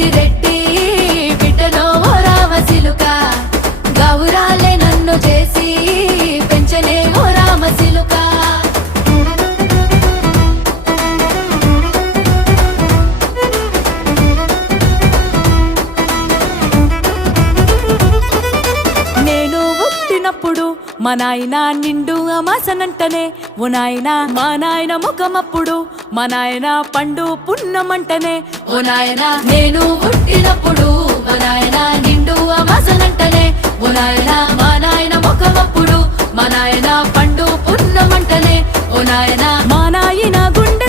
పెద్దిరెడ్డి బిడ్డలో ఓ రామసిలుక గౌరాలే నన్ను చేసి పెంచనే ఓ రామసిలుక నేను పుట్టినప్పుడు మా నాయన నిండు అమాసనంటనే ఓ నాయన మా నాయన ముఖమప్పుడు మా నాయన పండు పున్నమంటనే ఓ నాయన నేను పుట్టినప్పుడు మా నాయన నిండు అమాసనంటనే ఓ నాయన మా నాయన ముఖమప్పుడు మా నాయన పండు పున్నమంటనే ఓ నాయన మా నాయన గుండె